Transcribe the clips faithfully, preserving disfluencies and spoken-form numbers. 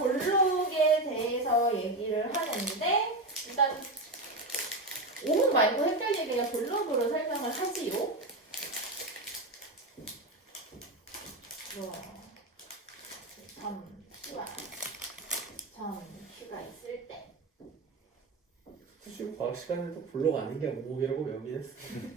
볼록에 대해서 얘기를 하는데 일단 오목 말고 헷갈리게 그냥 볼록으로 설명을 하지요. 뭐, 점수와 점수가 있을 때 사실 과학 시간에도 블록 아는 게 오목이라고 명기했어.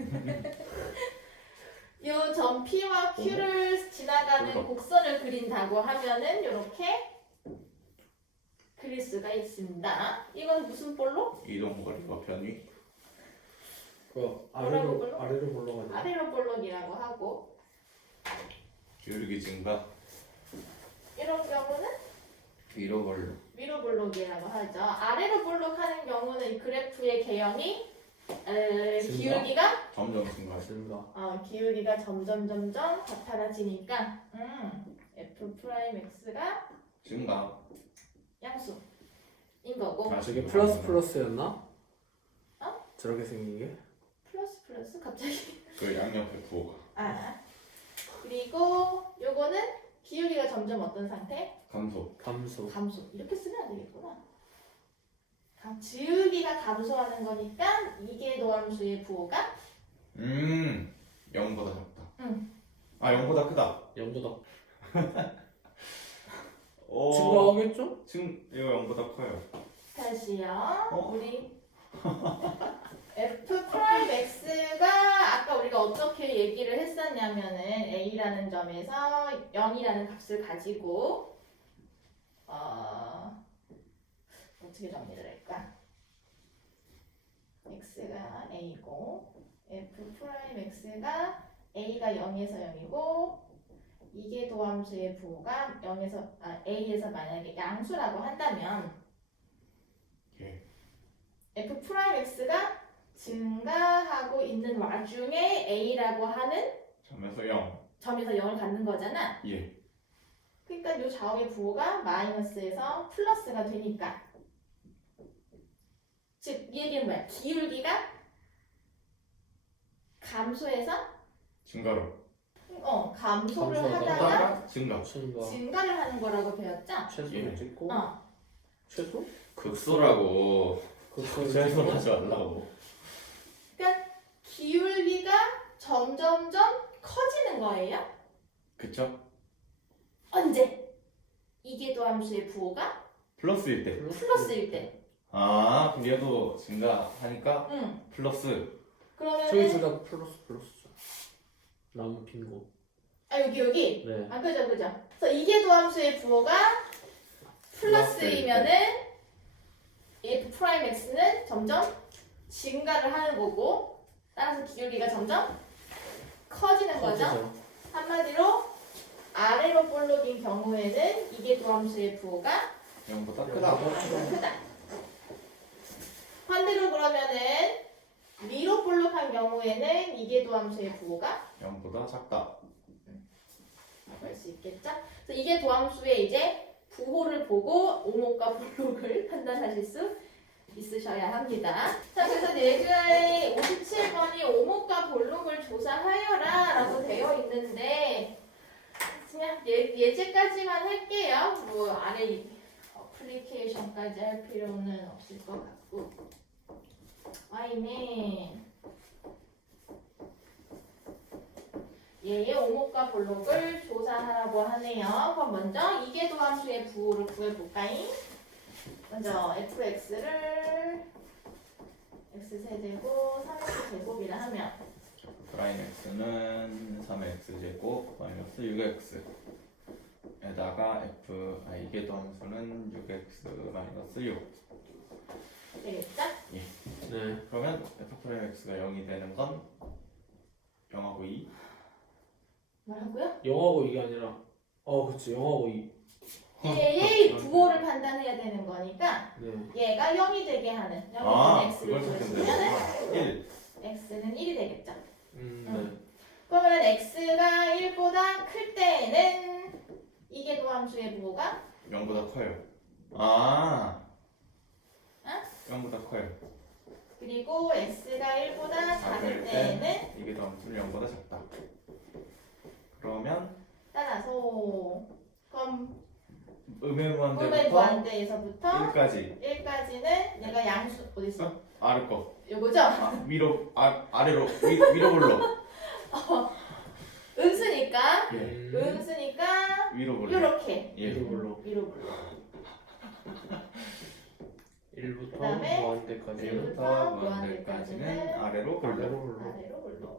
요 점 P와 Q를 지나가는 볼록. 곡선을 그린다고 하면은 이렇게 그릴 수가 있습니다. 이건 무슨 볼록? 이동거리와 변위. 그 뭐라고 아래로 불러? 아래로 볼록 아니야? 아래로 볼록이라고 하고 기울기 증가. 이런 경우는 위로 걸로. 위로 볼록이라고 하죠. 아래로 볼록하는 경우는 이 그래프의 개형이 에, 증가? 기울기가 점점 증가. 증가. 어, 기울기가 점점 점점 가파라지니까 음, F 프라임 X가 증가. 양수인 거고 아, 저게 플러스 플러스였나? 어? 저렇게 생긴 게? 플러스 플러스 갑자기 그 양옆에 부호가. 아 그리고 요거는 기울기가 점점 어떤 상태? 감소. 감소. 감소 이렇게 쓰면 안 되겠구나. 감- 기울기가 감소하는 거니까 이게 도함수의 부호가 음. 영보다 작다. 응. 아, 영보다 크다. 영보다 오. 증가하겠죠? 증 이거 영보다 커요. 다시요. 어? 우리 F 프라임 X가 아까 우리가 어떻게 얘기를 했었냐면은 A라는 점에서 영이라는 값을 가지고 어 어떻게 정리를 할까? X가 A고 F 프라임 X가 A가 영에서 영이고 이게 도함수의 부호가 영에서 아 A에서 만약에 양수라고 한다면 예. F 프라임 X가 증가하고 있는 와중에 A라고 하는 점에서 영. 점에서 영을 갖는 거잖아. 예. 그러니까 이 좌우의 부호가 마이너스에서 플러스가 되니까 즉 이 얘기는 뭐야? 기울기가 감소해서 증가로. 어 감소를 감소하다가 하다가 하다가 증가. 증가. 증가를 하는 거라고 배웠죠? 최소를 예. 찍고 어 최소? 극소라고. 극소를 최소 찍고 하지 말라고. 그러니까 기울기가 점점점 커지는 거예요. 그쵸? 언제? 이게 도함수의 부호가 플러스일 때. 플러스일 때. 아, 그럼 얘도 증가하니까 응. 플러스. 저기 그러면은 둘다 플러스 플러스죠. 나무 빈 곳. 아 여기 여기 네. 아 그죠 그죠. 그래서 이게 도함수의 부호가 플러스이면은 F 프라임 X는 점점 증가를 하는 거고 따라서 기울기가 점점 커지는 거죠. 커지죠. 한마디로 아래로 볼록인 경우에는 이게 도함수의 부호가 영보다 크다. 크다. 반대로 그러면은 위로 볼록한 경우에는 이게 도함수의 부호가 영보다 작다. 볼 수 있겠죠? 그래서 이게 도함수의 이제 부호를 보고 오목과 볼록을 판단하실 수 있으셔야 합니다. 자, 그래서 예제의 오십칠 번이 오목과 볼록을 조사하여라 라고 되어 있는데 그냥 예, 예제까지만 할게요. 뭐 아래 어플리케이션까지 할 필요는 없을 것 같고 와이맨 얘의 오목과 볼록을 조사하라고 하네요. 그럼 먼저 이게 도함수의 부호를 구해볼까요? 먼저 fx를 x세제곱 삼 x 제곱이라 하면 프라임 x는 삼 x 제곱 마이너스 육 x 에다가 f 아 이게 도함수는 육 x 마이너스 육. 되겠죠? 네. 그러면 f 프라임 x가 영이 되는 건 영하고 이. 뭐라고요? 영하고 이게 아니라 어 그치 영하고 이. 얘의 부호를 판단해야 되는 거니까 네. 얘가 영이 되게 하는 영이 아, 되는 x를 그걸 구했으면 찾겠네. 일. x는 일이 되겠죠. 음 네. 그러면 x가 일보다 클 때에는 이게 도함수의 부호가 영보다 커요. 아. 어? 영보다 커요. 그리고 x가 일보다 작을 작을 때에는 때 이게 도함수는 영보다 작다. 그러면 따라서 그럼 음의 음의 무한대부터 무한대에서부터 일까지. 일까지는 얘가 양수 어디 있어? 아래 거. 요거죠? 아, 위로 아, 아래로 위, 위로 불러. 음수니까 음. 음수니까 위로 불러. 요렇게 예. 위로 불러. 위로 불러. 일부터 그다음에 무한대까지. 일부터 무한대까지는 무한대까지는 아래로 불러. 아래로 불러. 아래로 불러.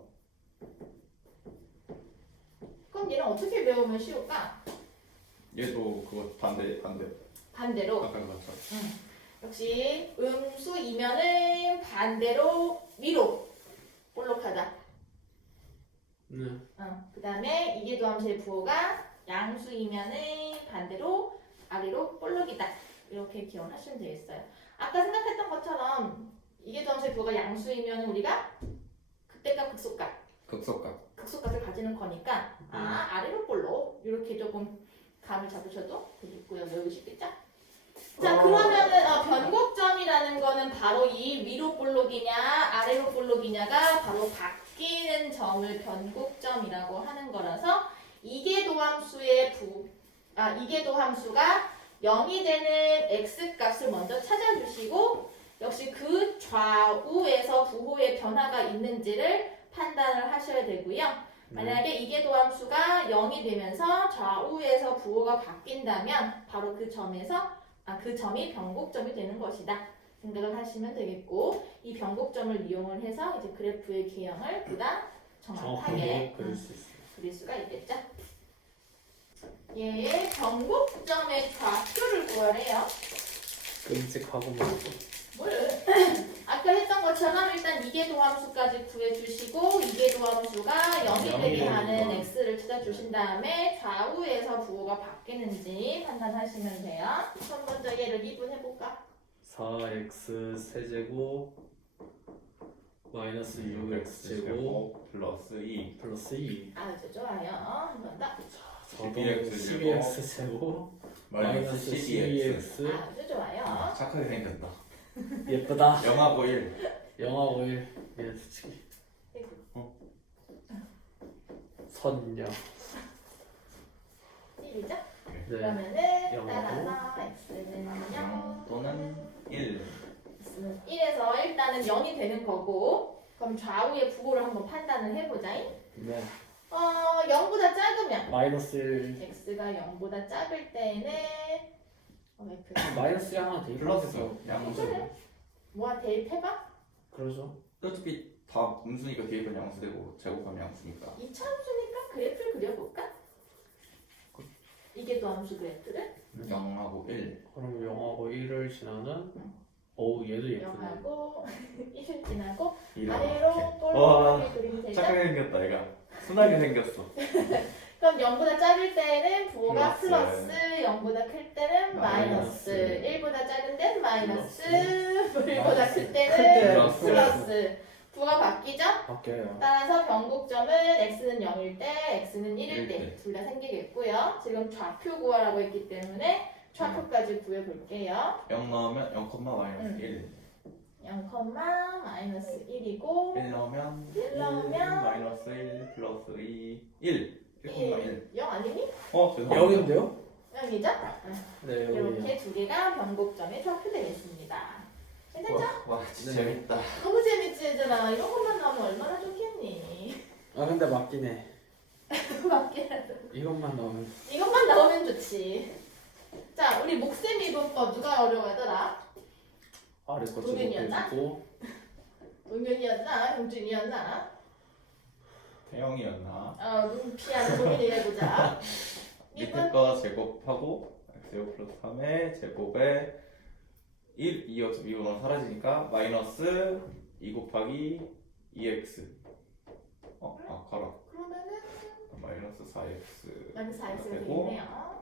그럼 얘는 어떻게 배우면 쉬울까? 얘도 그거 반대 반대. 반대로 아까 그것처럼. 역시 음수이면은 반대로 위로 볼록하다. 네. 어, 그 다음에 이계도함수의 부호가 양수이면은 반대로 아래로 볼록이다. 이렇게 기억하시면 되겠어요. 아까 생각했던 것처럼 이계도함수의 부호가 양수이면 우리가 극대값 극소값 극소값. 극소값을 가지는 거니까 아 아래로 볼록 이렇게 조금 감을 잡으셔도 되겠고요. 외우기 쉽겠죠? 자 그러면은 어, 변곡점이라는 거는 바로 이 위로 볼록이냐 아래로 볼록이냐가 바로 바뀌는 점을 변곡점이라고 하는 거라서 이계도함수의 부, 아 이계도함수가 영이 되는 x 값을 먼저 찾아주시고 역시 그 좌우에서 부호의 변화가 있는지를 판단을 하셔야 되고요. 만약에 이계도함수가 영이 되면서 좌우에서 부호가 바뀐다면 바로 그 점에서 아, 그 점이 변곡점이 되는 것이다 생각을 하시면 되겠고 이 변곡점을 이용을 해서 이제 그래프의 개형을 보다 정확하게 정확하게 그릴 수 있어요. 그릴 수가 있겠죠. 얘의 변곡점의 좌표를 구하래요. 끔찍하고 말고. 뭘? 아까 했던 것처럼 일단 이계도함수까지 구해주시고 이계도함수가 영이 되게 영이 하는 되니까. x를 찾아주신 다음에 좌우에서 부호가 바뀌는지 판단하시면 돼요. 그럼 먼저 얘를 미분해볼까? 사 엑스 세제곱 마이너스 육 엑스 제곱 플러스 이. 플러스 이. 아주 좋아요. 한 번 더. 저도 십이 엑스 십이 엑스 제곱 마이너스 십이 십이 엑스. 엑스 아주 좋아요. 아, 착하게 생겼다. 예쁘다. 영하고 일. 영하 오일. 예, 솔직히. 선녀. 일이죠? 네. 그러면은 영하고 따라서 x는 영 영 또는 일. x는 일에서 일단은 영이 되는 거고 그럼 좌우의 부호를 한번 판단을 해보자. 네. 어, 영보다 작으면 마이너스 일. x가 영보다 작을 때에는 어, f 마이너스 하나 더 플러스 있어서 양수. 그래. 뭐야 대입해봐? 그러죠. 어차피 다 음수니까 뒤에 건 양수되고 제곱하면 양수니까. 이차함수니까 그래프를 그려볼까? 이게 또 함수 그래프를 영하고 일. 그럼 영하고 일을 지나는 오 얘도 예쁘네. 영하고 일을 지나고 이렇게. 아래로 와, 볼록하게 그리면 되죠? 착하게 생겼다 얘가. 순하게 생겼어. 그럼 영보다 작을 때는 부호가 플러스. 플러스, 영보다 클 때는 마이너스, 마이너스. 일보다 작은 때는 마이너스, 플러스. 일보다 클 클 때는 때는 플러스. 플러스. 부호가 바뀌죠? 바뀌어요. 따라서 변곡점은 x는 영일 때, x는 일일 일 때 때. 둘 다 생기겠고요. 지금 좌표 구하라고 했기 때문에 좌표까지 구해볼게요. 영 넣으면 영 마이너스 응. 일. 영, 마이너스 일이고 일 넣으면 일 넣으면 마이너스 일 플러스 이. 일. 일 일. 영 아니니? 어, 죄송합니다. 영인데요? 영이죠? 네, 이렇게 여기요. 두 개가 변곡점의 좌표 되겠습니다. 괜찮죠? 와, 와 진짜 네. 재밌다. 너무 재밌지 얘들아. 이런 것만 나오면 얼마나 좋겠니? 아 근데 맞긴 해. 맞게라도 이것만 넣으면 이것만 나오면 좋지. 자, 우리 목셈 이분법 누가 어려워하더라? 아래 거 도균이었나? 제곱해주고 동균이었나? 용준이었나? 태영이었나? 어, 눈피한 고민을 해보자. 밑에 이분 거 제곱하고 엑스제곱 플러스 삼의 제곱에 일, 이 어차피 이거는 사라지니까 마이너스 이 곱하기 이 엑스. 어? 아 가라. 그러면은 마이너스 사 엑스 마이너스 사 x가 되고 되겠네요.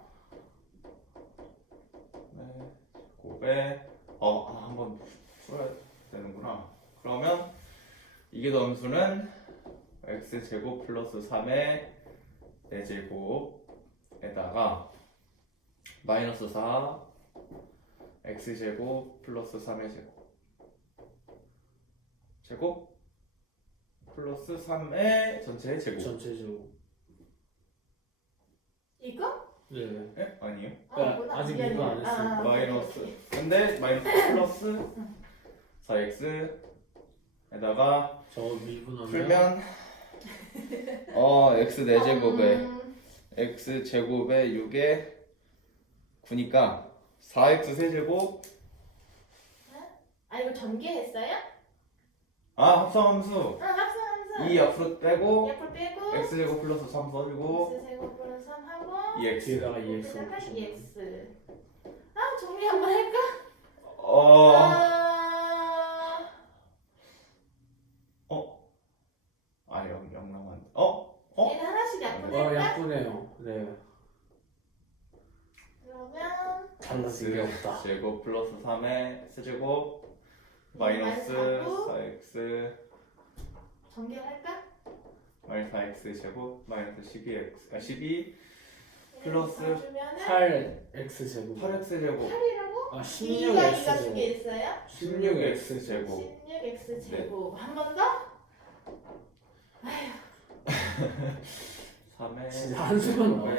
네, 제곱에 어, 아, 한번 풀어야 되는구나. 그러면 이게 점수는 x 제곱 플러스 삼의 네 제곱에다가 마이너스 사 x 제곱 플러스 삼의 제곱 제곱 플러스 삼의 전체의 제곱. 전체적으로 이거? 네. 에? 아니에요? 아, 그러니까 뭐나? 아직 아직 미안, 미분 안 미안. 했어. 아, 오케이, 마이너스. 오케이. 근데 마이너스 플러스 사 엑스에다가 저 미분하면 풀면 어 x 네 제곱에 음, x 제곱에 육에 구니까 사 엑스 세제곱 아 이거 전개했어요? 아 합성함수 응 합성함수. 이 옆으로 빼고 옆으로 빼고 x 제곱 플러스 삼 써주고 x 제곱 플러스 삼 하고 이 엑스 뒤에다가 이 x 여기다가 곱하시면 이 엑스. 아 정리 한번 할까? 어 아, 어? 아 영, 영 남았는데 어? 어? 얘는 하나씩 와 약분할까? 약분해요. 네. 그러면 달라진 게 없다. 제곱 플러스 삼에 x제곱 마이너스 마이너스 사 엑스 전개할까? 마이너스 사 엑스 제곱 마이너스 십이 엑스 아 십이 플러스 주면은 팔 엑스 제곱. 팔 엑스 제곱 팔이라고? 아 십육 이가 엑스 이가 두 제곱. 개 있어요? 십육 엑스 제곱. 십육 엑스 제곱 한 번 더? 삼에 진짜 한숨은 나온다.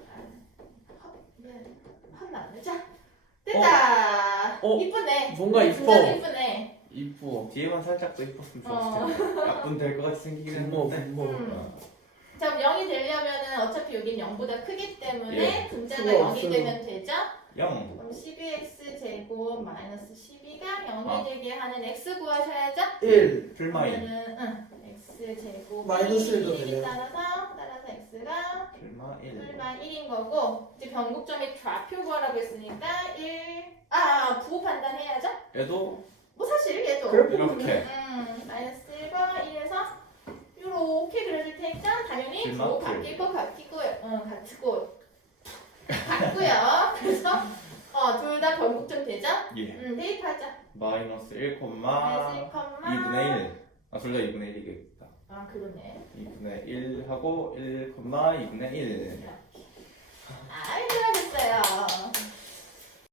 네, 한나네. 자, 됐다. 어? 이쁘네. 뭔가 이뻐. 진짜 이쁘네. 이쁘. 뒤에만 살짝 더 이뻤으면 어. 좋았을 텐데 약분 될 것 같이 생기긴 분모 했는데 분모. 음. 자, 그럼 영이 되려면은 어차피 여긴 영보다 크기 때문에 예. 분자가 수가 영이 없어요. 되면 되죠? 영 그럼 십이 엑스 제곱 마이너스 십이가 영이 아. 되게 하는 x 구하셔야죠? 일. 풀마이 그러면은 응, x 제곱 마이너스 일도 일이 되네요. 따라서 따라서 x가 풀마 일 설마 일인 거고 이제 변곡점이 좌표 구하라고 했으니까 일 아 부호 판단해야죠? 얘도 뭐 사실 얘도 이렇게 음 마이너스 일과 일에서 이렇게 그려줄 테니까 당연히 일만 부호 일. 바뀔 거 같기고 어 같고 같고요. 그래서 어 둘 다 변곡점 되죠? 예 음 대입하자. 마이너스 일 콤마 마이너스 일 콤마 이분의 일 아 둘 다 이분의 일이겠다 아 그러네. 이분의 일 하고 일 콤마 이분의 일 아